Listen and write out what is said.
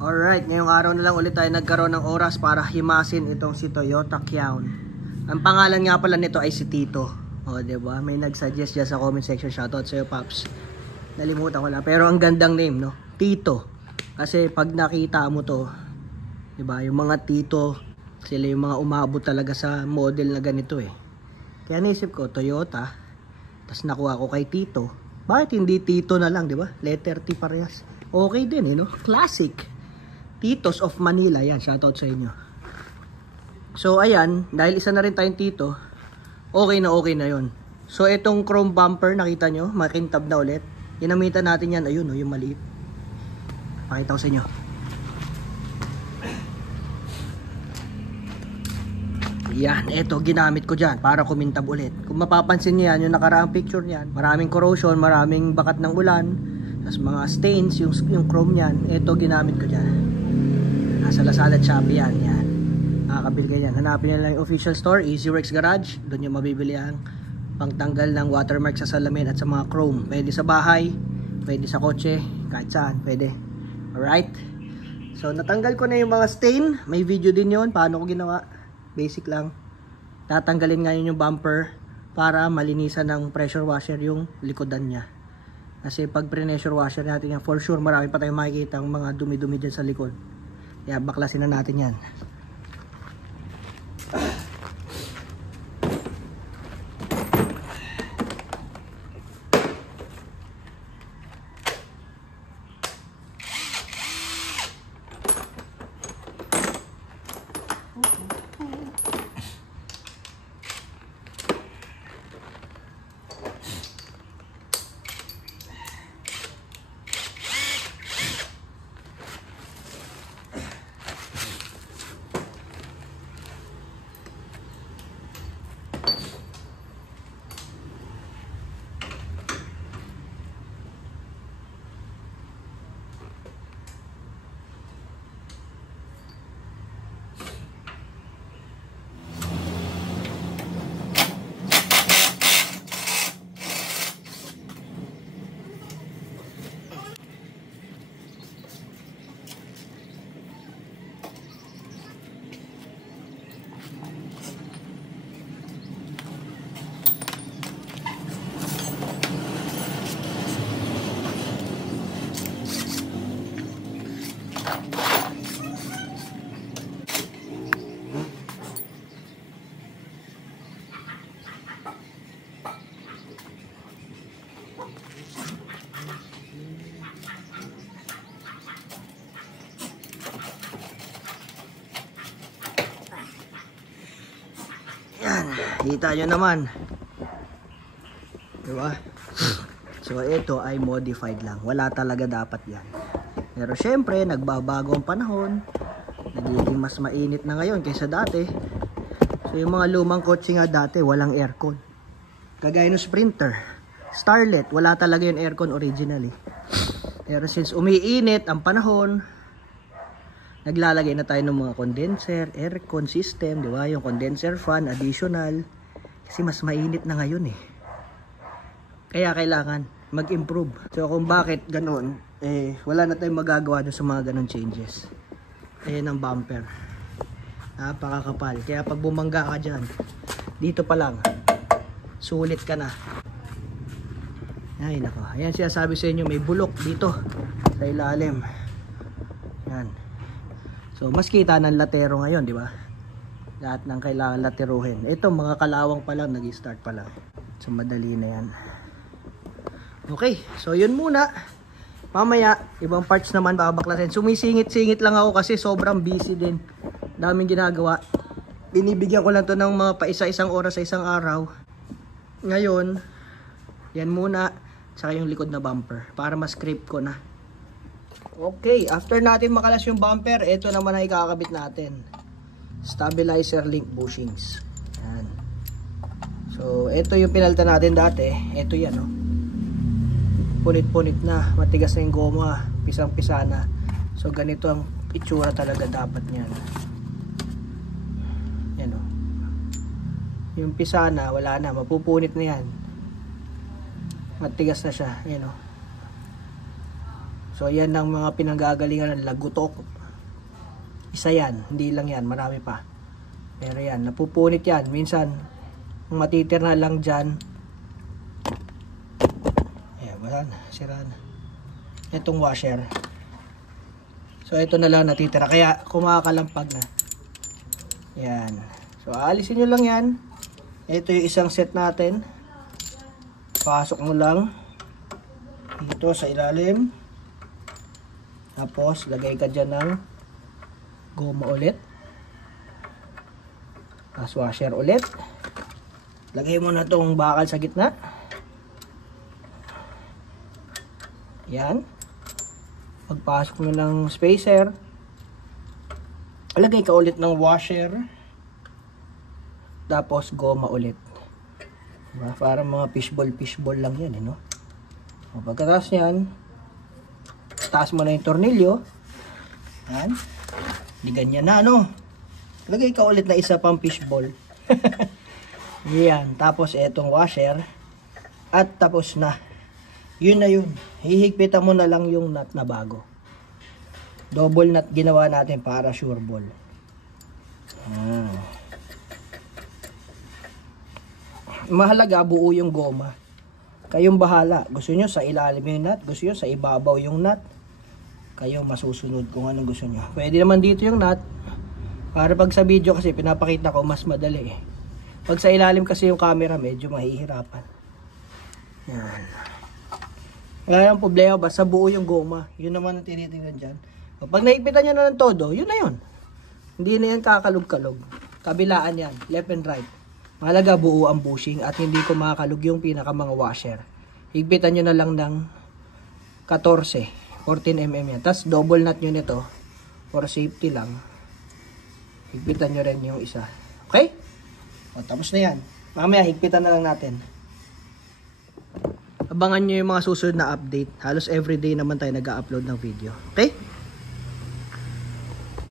Alright, ngayong araw na lang ulit tayo nagkaroon ng oras para himasin itong si Toyota Cyown. Ang pangalan nga pala nito ay si Tito. O, diba? May nag-suggest dyan sa comment section. Shoutout sa'yo, Paps. Nalimutan ko lang. Pero ang gandang name, no? Tito. Kasi pag nakita mo to, diba? Yung mga Tito, sila yung mga umabot talaga sa model na ganito eh. Kaya naisip ko, Toyota. Tapos nakuha ko kay Tito. Bakit hindi Tito na lang, diba? Letter T parehas. Okay din eh, no? Classic. Titos of Manila, yan, shoutout sa inyo. So ayan, dahil isa na rin tayong Tito, okay na yon. So itong chrome bumper, nakita nyo, makintab na ulit. Ginamitan natin yan, ayun, yung maliit. Pakita ko sa inyo. Yan, eto, ginamit ko dyan para kumintab ulit. Kung mapapansin nyo yan, yung nakaraang picture niyan, maraming corrosion, maraming bakat ng ulan, tapos mga stains, yung chrome niyan, eto ginamit ko dyan. Sa Lazada at Shopee yan, makakabili kayo yan. Hanapin nyo lang yung official store, EasyWorks Garage. Doon yung mabibili ang pangtanggal ng watermark sa salamin at sa mga chrome. Pwede sa bahay, pwede sa kotse, kahit saan, pwede. Alright? So natanggal ko na yung mga stain. May video din yon paano ko ginawa. Basic lang. Tatanggalin nga yun yung bumper para malinisan ng pressure washer yung likodan niya. Kasi pag pressure washer natin yan, for sure marami pa tayong makikita ang mga dumi-dumi dyan sa likod. Kaya baklasin na natin yan. Kita nyo naman, diba? So ito ay modified lang, wala talaga dapat yan. Pero syempre nagbabago ang panahon, nagiging mas mainit na ngayon kaysa dati. So yung mga lumang kotse nga dati walang aircon, kagaya ng Sprinter, Starlet, wala talaga yung aircon originally. Pero since umiinit ang panahon, naglalagay na tayo ng mga condenser, aircon system, di ba? Yung condenser fan, additional. Kasi mas mainit na ngayon eh. Kaya kailangan mag-improve. So kung bakit ganun, wala na tayong magagawa dun sa mga ganun changes. Ayan ang bumper. Napakakapal. Kaya pag bumangga ka dyan, dito pa lang, sulit ka na. Ay nako. Ayan siya sabi sa inyo, may bulok dito sa ilalim. Yan. So mas kita ng latero ngayon, di ba? Lahat ng kailangan lateruhin. Ito mga kalawang pa lang, nag-start pa lang. So madali na yan. Okay, so yun muna. Mamaya, ibang parts naman babaklasin. Sumisingit-singit lang ako kasi sobrang busy din. Daming ginagawa. Binibigyan ko lang to ng mga paisa-isang oras sa isang araw. Ngayon, yan muna. Saka yung likod na bumper para ma-scrape ko na. Okay, after natin makalas yung bumper, ito naman ay kakabit natin. Stabilizer link bushings. Yan. So, ito yung pinalitan natin dati. Ito yan, no? Punit-punit na. Matigas na yung goma. Pisang-pisa na. So, ganito ang itsura talaga dapat niyan. Yan, no? Yung pisa na, wala na. Mapupunit na yan. Matigas na siya. Yan, no? So yan ang mga pinanggagalingan ng lagutok. Isa yan, hindi lang yan, marami pa. Pero yan, napupunit yan. Minsan, matitira lang dyan. Ayan, wala na, sira na. Itong washer. So ito na lang natitira, kaya kumakalampag na. Yan. So aalisin nyo lang yan. Ito yung isang set natin. Pasok mo lang dito sa ilalim. Tapos lagay ka dyan ng goma ulit. Tapos washer ulit. Lagay mo na tong bakal sa gitna. Yan. Pagpasok mo ng spacer, lagay ka ulit ng washer. Tapos goma ulit. Diba? Para mga fishball lang yan, no? O, pagkatapos yan, taas mo na yung tornilyo. Yan. Di ganyan na, no? Lagay ka ulit na isa pang fishball. Yan. Tapos etong washer. At tapos na. Yun na yun. Hihigpitan mo na lang yung nut na bago. Double nut ginawa natin para sure ball. Mahalaga buo yung goma. Kayong bahala. Gusto nyo sa ilalim yung nut, gusto nyo sa ibabaw yung nut. Kayo masusunod kung anong gusto nyo. Pwede naman dito yung nut. Para pag sa video kasi pinapakita ko mas madali. Pag sa ilalim kasi yung camera medyo mahihirapan. Yan. Wala nang problema, basta buo yung goma. Yun naman ang tinitingnan dyan. Pag naigpitan nyo na ng todo, yun na yun. Hindi na yan kakalog-kalog. Kabilaan yan, left and right. Mahalaga buo ang bushing at hindi ko makakalog yung pinaka mga washer. Higpitan nyo na lang ng 14 mm yan. Tapos double nut nyo nito for safety lang. Higpitan nyo rin yung isa. Okay? O, tapos na yan. Mamaya higpitan na lang natin. Abangan nyo yung mga susunod na update. Halos everyday naman tayo nag-upload ng video. Okay?